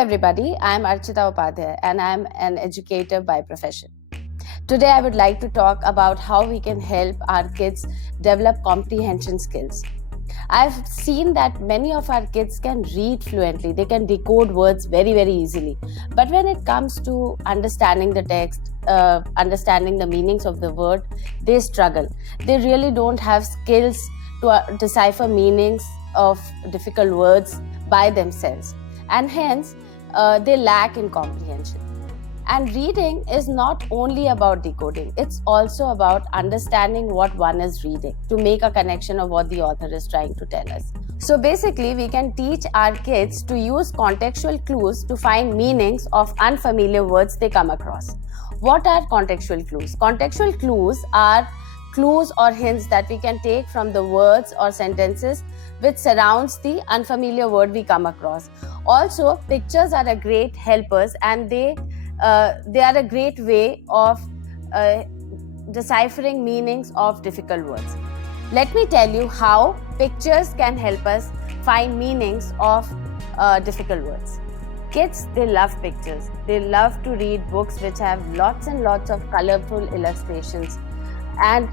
Everybody, I am Archita Upadhyay and I am an educator by profession. Today I would like to talk about how we can help our kids develop comprehension skills. I've seen that many of our kids can read fluently, they can decode words very easily. But when it comes to understanding the text, understanding the meanings of the word, they struggle. They really don't have skills to decipher meanings of difficult words by themselves. And hence, they lack in comprehension. And reading is not only about decoding, it's also about understanding what one is reading to make a connection of what the author is trying to tell us. So basically, we can teach our kids to use contextual clues to find meanings of unfamiliar words they come across. What are contextual clues? Contextual clues are clues or hints that we can take from the words or sentences which surrounds the unfamiliar word we come across. Also, pictures are a great helpers and they are a great way of deciphering meanings of difficult words. Let me tell you how pictures can help us find meanings of difficult words. Kids, they love pictures. They love to read books which have lots and lots of colorful illustrations. And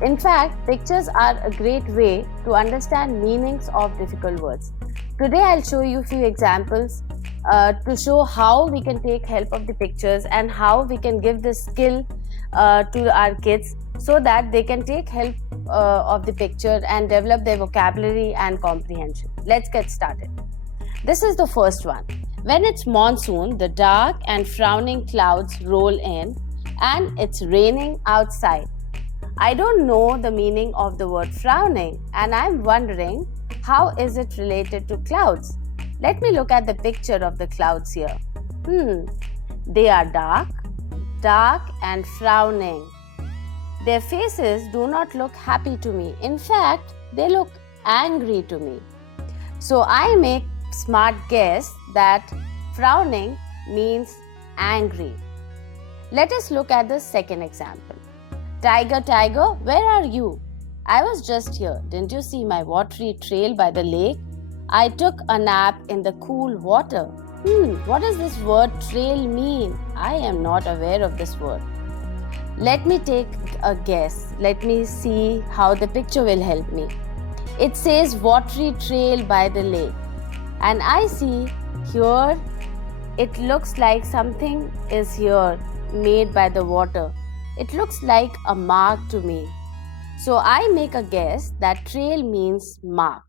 in fact, pictures are a great way to understand meanings of difficult words. Today, I'll show you a few examples to show how we can take help of the pictures and how we can give this skill to our kids so that they can take help of the picture and develop their vocabulary and comprehension. Let's get started. This is the first one. When it's monsoon, the dark and frowning clouds roll in and it's raining outside. I don't know the meaning of the word frowning and I'm wondering how is it related to clouds? Let me look at the picture of the clouds here. They are dark and frowning. Their faces do not look happy to me. In fact, they look angry to me. So I make smart guess that frowning means angry. Let us look at the second example. Tiger, tiger, where are you? I was just here. Didn't you see my watery trail by the lake? I took a nap in the cool water. What does this word trail mean? I am not aware of this word. Let me take a guess. Let me see how the picture will help me. It says watery trail by the lake. And I see here, it looks like something is here made by the water. It looks like a mark to me. So I make a guess that trail means mark.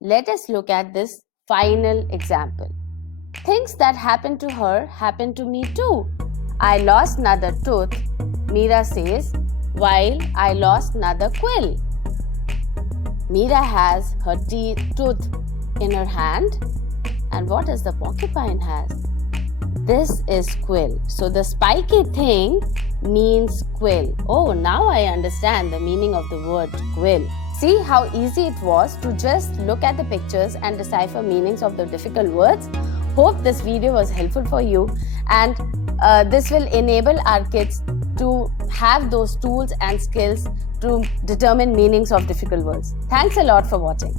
Let us look at this final example. Things that happened to her happened to me too. I lost another tooth, Meera says, while I lost another quill. Meera has her tooth in her hand. And what does the porcupine has? This is quill. So the spiky thing means quill. Oh, now I understand the meaning of the word quill. See how easy it was to just look at the pictures and decipher meanings of the difficult words. Hope this video was helpful for you and this will enable our kids to have those tools and skills to determine meanings of difficult words. Thanks a lot for watching.